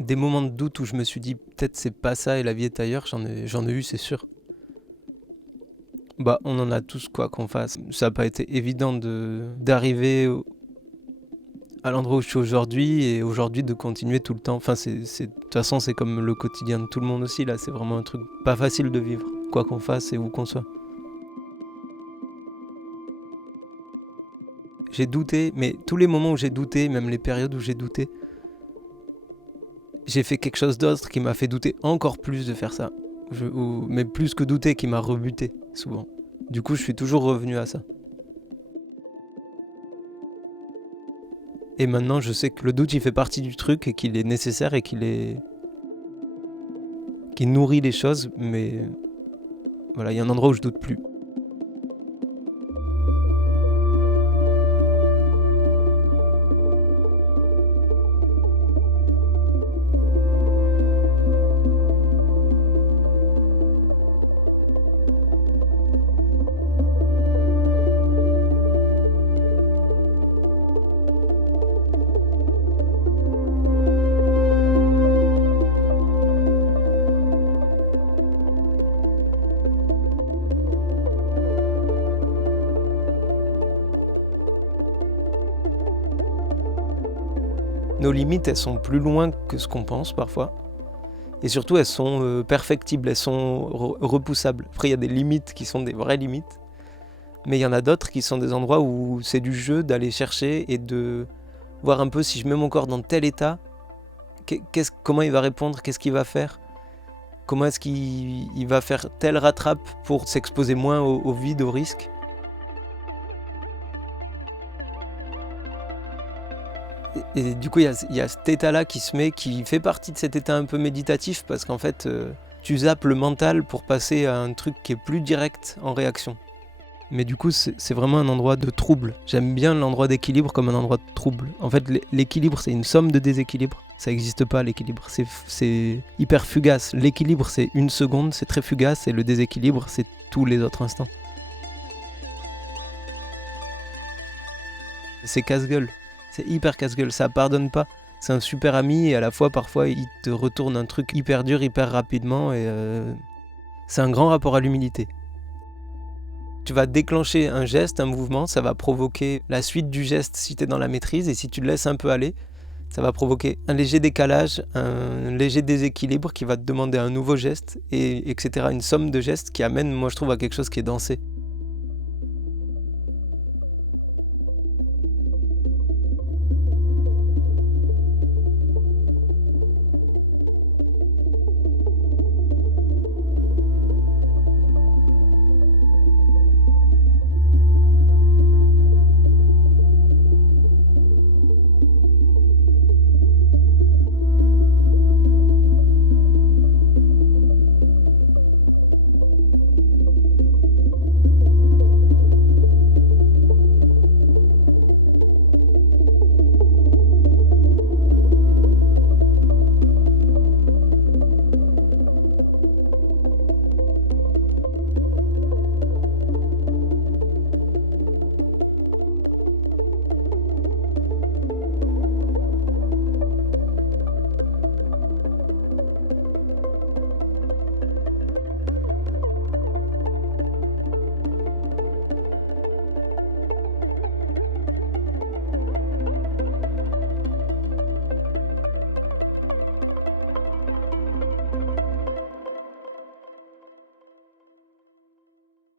Des moments de doute où je me suis dit peut-être c'est pas ça et la vie est ailleurs, j'en ai eu, c'est sûr. Bah, on en a tous quoi qu'on fasse. Ça n'a pas été évident d'arriver à l'endroit où je suis aujourd'hui et aujourd'hui de continuer tout le temps. Enfin, de toute façon, c'est comme le quotidien de tout le monde aussi là. C'est vraiment un truc pas facile de vivre, quoi qu'on fasse et où qu'on soit. J'ai douté, mais tous les moments où j'ai douté, même les périodes où j'ai douté, j'ai fait quelque chose d'autre qui m'a fait douter encore plus de faire ça. Mais plus que douter, qui m'a rebuté, souvent. Du coup, je suis toujours revenu à ça. Et maintenant, je sais que le doute, il fait partie du truc et qu'il est nécessaire et qu'il nourrit les choses, mais voilà, il y a un endroit où je doute plus. Nos limites, elles sont plus loin que ce qu'on pense parfois. Et surtout, elles sont perfectibles, elles sont repoussables. Après, il y a des limites qui sont des vraies limites. Mais il y en a d'autres qui sont des endroits où c'est du jeu d'aller chercher et de voir un peu si je mets mon corps dans tel état, comment il va répondre, qu'est-ce qu'il va faire, comment est-ce qu'il va faire telle rattrape pour s'exposer moins au vide, au risque. Et du coup, il y a cet état-là qui se met, qui fait partie de cet état un peu méditatif, parce qu'en fait, tu zappes le mental pour passer à un truc qui est plus direct en réaction. Mais du coup, c'est vraiment un endroit de trouble. J'aime bien l'endroit d'équilibre comme un endroit de trouble. En fait, l'équilibre, c'est une somme de déséquilibres. Ça n'existe pas, l'équilibre. C'est hyper fugace. L'équilibre, c'est une seconde, c'est très fugace, et le déséquilibre, c'est tous les autres instants. C'est casse-gueule. C'est hyper casse-gueule, ça pardonne pas. C'est un super ami et à la fois, parfois, il te retourne un truc hyper dur, hyper rapidement. Et c'est un grand rapport à l'humilité. Tu vas déclencher un geste, un mouvement, ça va provoquer la suite du geste si tu es dans la maîtrise. Et si tu le laisses un peu aller, ça va provoquer un léger décalage, un léger déséquilibre qui va te demander un nouveau geste, etc. Une somme de gestes qui amène, moi je trouve, à quelque chose qui est dansé.